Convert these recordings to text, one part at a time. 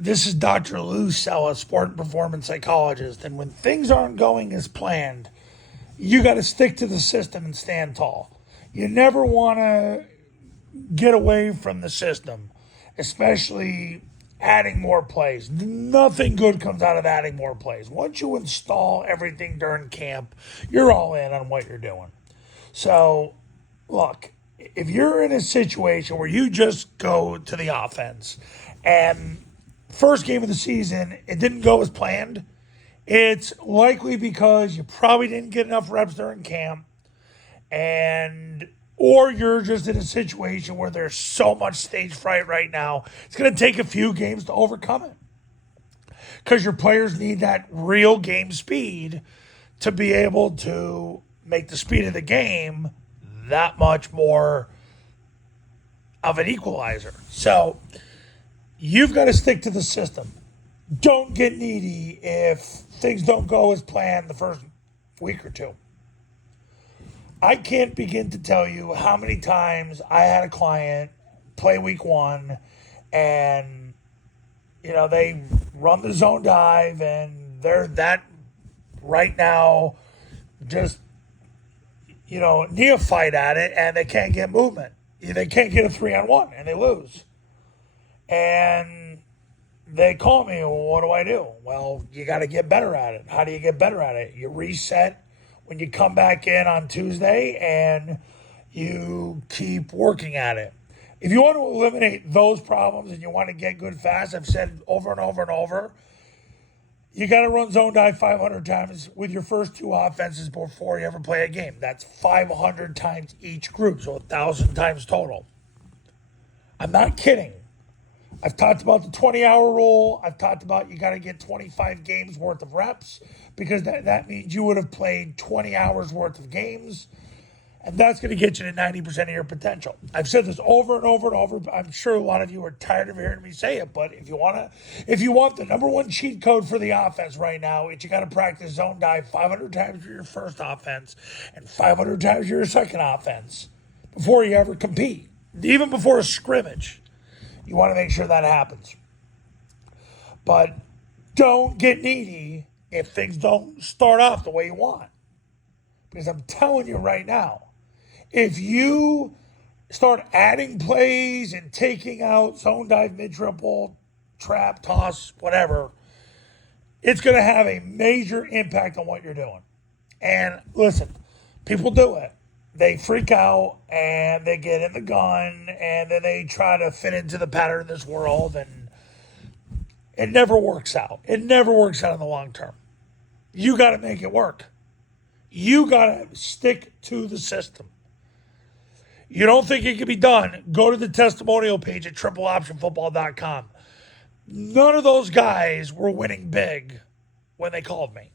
This is Dr. Lou Cella, sport and performance psychologist. And when things aren't going as planned, you got to stick to the system and stand tall. You never want to get away from the system, especially adding more plays. Nothing good comes out of adding more plays. Once you install everything during camp, you're all in on what you're doing. So, look, if you're in a situation where you just go to the offense and first game of the season, it didn't go as planned, it's likely because you probably didn't get enough reps during camp, and or you're just in a situation where there's so much stage fright right now. It's going to take a few games to overcome it because your players need that real game speed to be able to make the speed of the game that much more of an equalizer. So you've got to stick to the system. Don't get needy if things don't go as planned the first week or two. I can't begin to tell you how many times I had a client play week one and, they run the zone dive and they're that right now just, neophyte at it and they can't get movement. They can't get a 3-on-1 and they lose. And they call me, well, what do I do? Well, you got to get better at it. How do you get better at it? You reset when you come back in on Tuesday and you keep working at it. If you want to eliminate those problems and you want to get good fast, I've said over and over and over, you got to run zone dive 500 times with your first two offenses before you ever play a game. That's 500 times each group, so 1,000 times total. I'm not kidding. I've talked about the 20-hour rule. I've talked about you got to get 25 games worth of reps because that means you would have played 20 hours worth of games, and that's going to get you to 90% of your potential. I've said this over and over and over. I'm sure a lot of you are tired of hearing me say it, but if you want the number one cheat code for the offense right now, it's you got to practice zone dive 500 times for your first offense and 500 times for your second offense before you ever compete, even before a scrimmage. You want to make sure that happens. But don't get needy if things don't start off the way you want. Because I'm telling you right now, if you start adding plays and taking out zone dive, mid-triple, trap, toss, whatever, it's going to have a major impact on what you're doing. And listen, people do it. They freak out and they get in the gun and then they try to fit into the pattern of this world, and it never works out. It never works out in the long term. You got to make it work. You got to stick to the system. You don't think it can be done? Go to the testimonial page at tripleoptionfootball.com. None of those guys were winning big when they called me.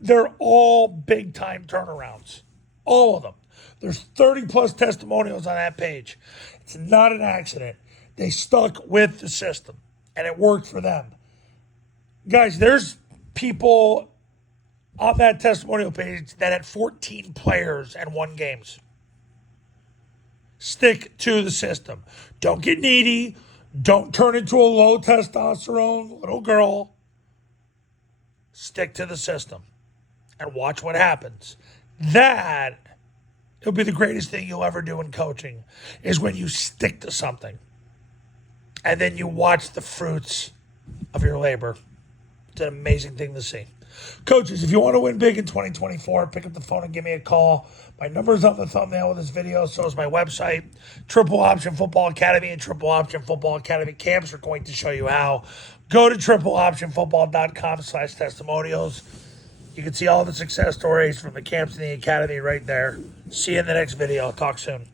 They're all big time turnarounds. All of them. There's 30 plus testimonials on that page. It's not an accident. They stuck with the system and it worked for them. Guys, there's people on that testimonial page that had 14 players and won games. Stick to the system. Don't get needy. Don't turn into a low testosterone little girl. Stick to the system and watch what happens. It'll be the greatest thing you'll ever do in coaching is when you stick to something and then you watch the fruits of your labor. It's an amazing thing to see. Coaches, if you want to win big in 2024, pick up the phone and give me a call. My number's on the thumbnail of this video. So is my website. Triple Option Football Academy and Triple Option Football Academy camps are going to show you how. Go to tripleoptionfootball.com/testimonials. You can see all the success stories from the camps and the academy right there. See you in the next video. Talk soon.